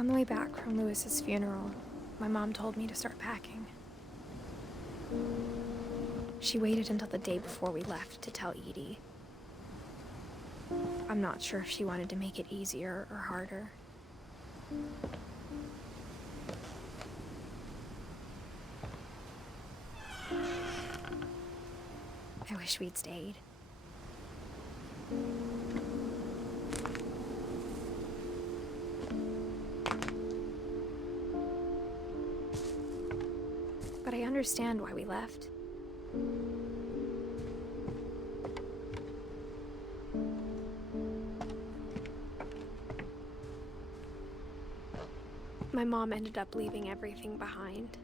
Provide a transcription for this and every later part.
On the way back from Lewis's funeral, my mom told me to start packing. She waited until the day before we left to tell Edie. I'm not sure if she wanted to make it easier or harder. I wish we'd stayed. But I understand why we left. My mom ended up leaving everything behind.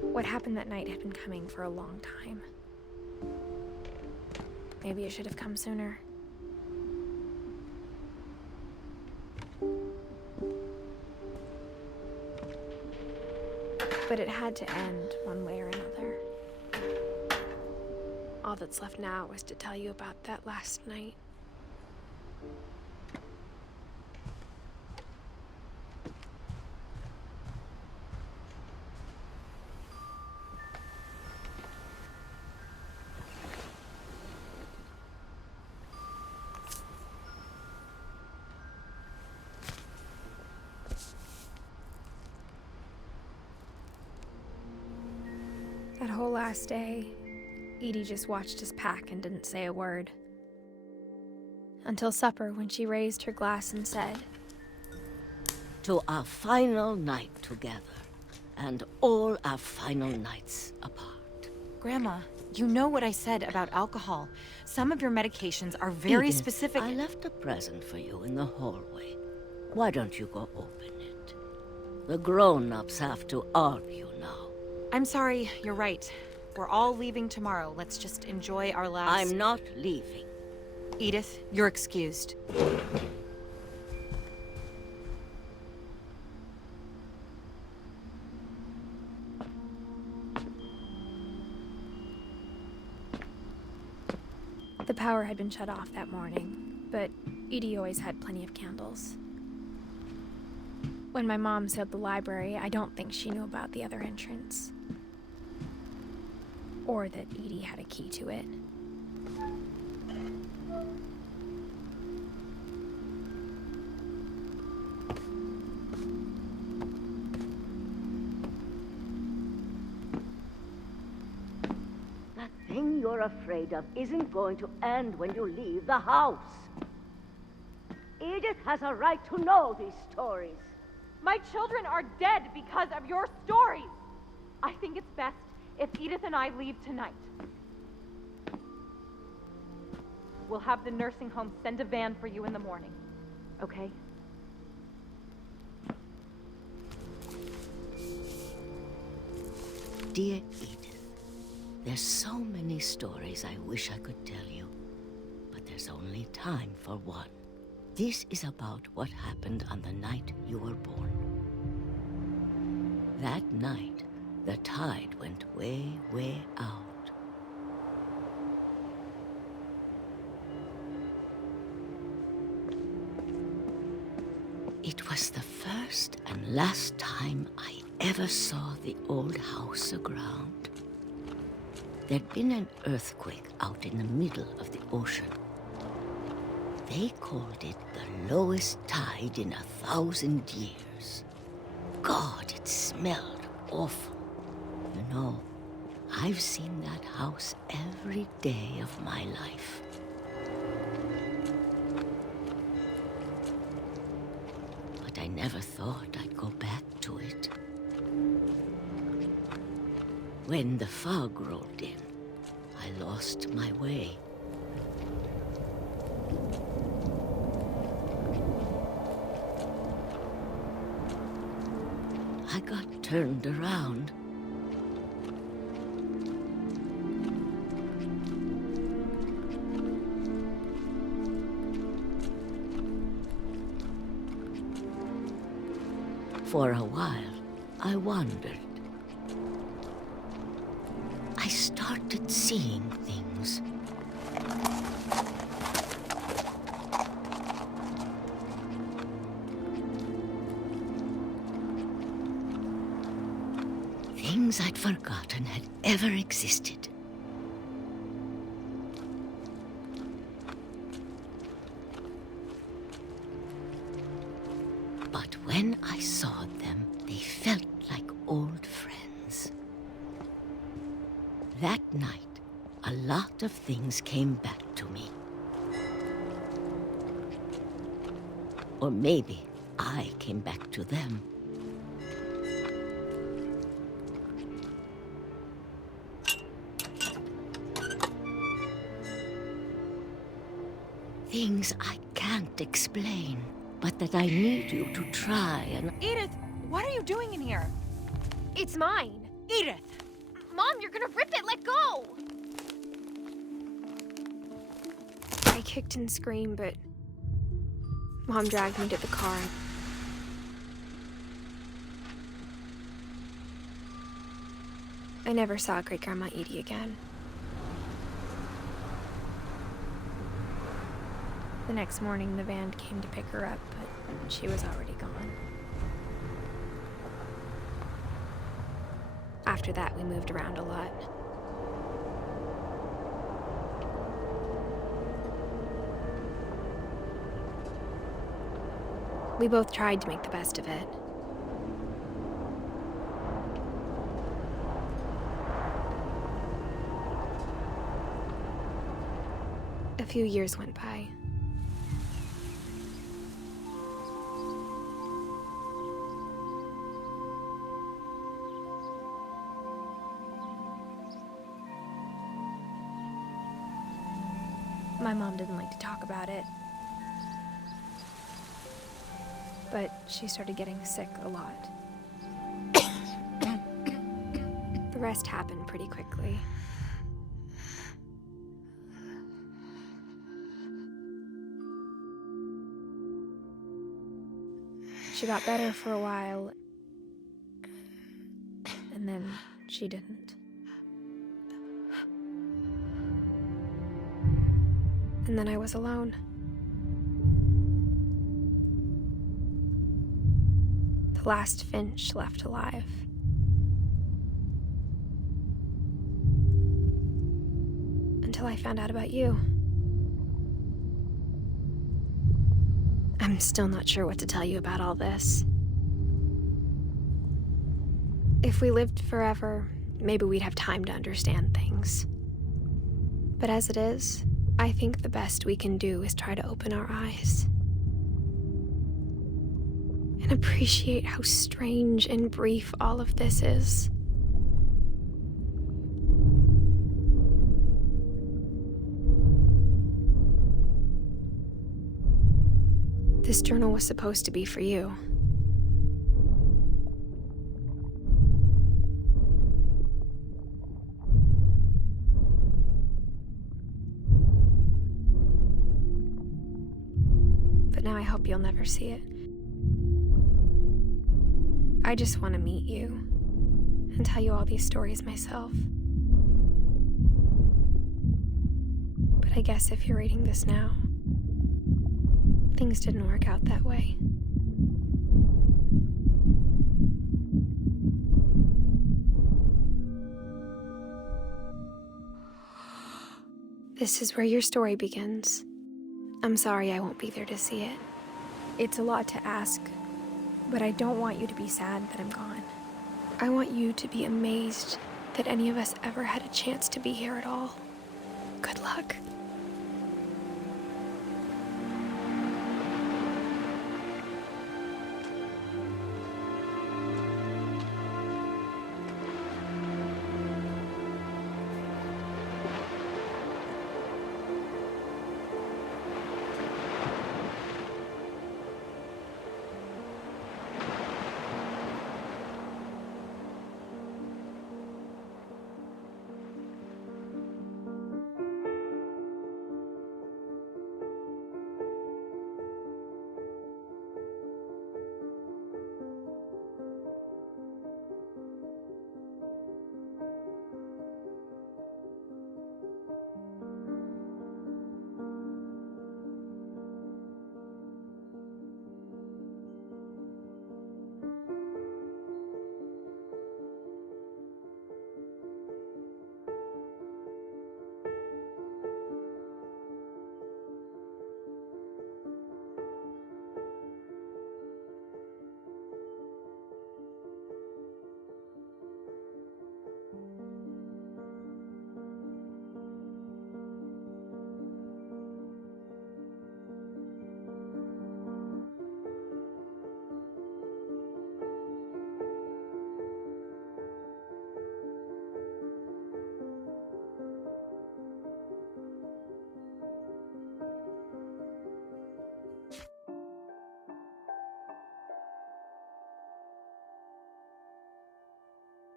What happened that night had been coming for a long time. Maybe it should have come sooner. But it had to end one way or another. All that's left now is to tell you about that last night. That whole last day, Edie just watched us pack and didn't say a word. Until supper, when she raised her glass and said, "To our final night together, and all our final nights apart." Grandma, you know what I said about alcohol. Some of your medications are very Edith, specific. I left a present for you in the hallway. Why don't you go open it? The grown-ups have to argue now. I'm sorry, you're right. We're all leaving tomorrow. Let's just enjoy our last... I'm not leaving. Edith, you're excused. The power had been shut off that morning, but Edie always had plenty of candles. When my mom said the library, I don't think she knew about the other entrance. Or that Edie had a key to it. That thing you're afraid of isn't going to end when you leave the house. Edith has a right to know these stories. My children are dead because of your stories. I think it's best if Edith and I leave tonight. We'll have the nursing home send a van for you in the morning, okay? Dear Edith, there's so many stories I wish I could tell you, but there's only time for one. This is about what happened on the night you were born. That night, the tide went way, way out. It was the first and last time I ever saw the old house aground. There'd been an earthquake out in the middle of the ocean. They called it the lowest tide in 1,000 years. God, it smelled awful. You know, I've seen that house every day of my life. But I never thought I'd go back to it. When the fog rolled in, I lost my way. I got turned around. For a while, I wondered. I started seeing things. Things I'd forgotten had ever existed. But when I saw them, they felt like old friends. That night, a lot of things came back to me. Or maybe I came back to them. Things I can't explain, but that I need you to try and... Edith, what are you doing in here? It's mine. Edith! Mom, you're gonna rip it! Let go! I kicked and screamed, but Mom dragged me to the car. I never saw Great-Grandma Edie again. The next morning, the van came to pick her up, but she was already gone. After that, we moved around a lot. We both tried to make the best of it. A few years went by. My mom didn't like to talk about it. But she started getting sick a lot. The rest happened pretty quickly. She got better for a while, and then she didn't. And then I was alone. The last Finch left alive. Until I found out about you. I'm still not sure what to tell you about all this. If we lived forever, maybe we'd have time to understand things. But as it is, I think the best we can do is try to open our eyes. And appreciate how strange and brief all of this is. This journal was supposed to be for you. But now I hope you'll never see it. I just want to meet you and tell you all these stories myself. But I guess if you're reading this now, things didn't work out that way. This is where your story begins. I'm sorry I won't be there to see it. It's a lot to ask, but I don't want you to be sad that I'm gone. I want you to be amazed that any of us ever had a chance to be here at all. Good luck.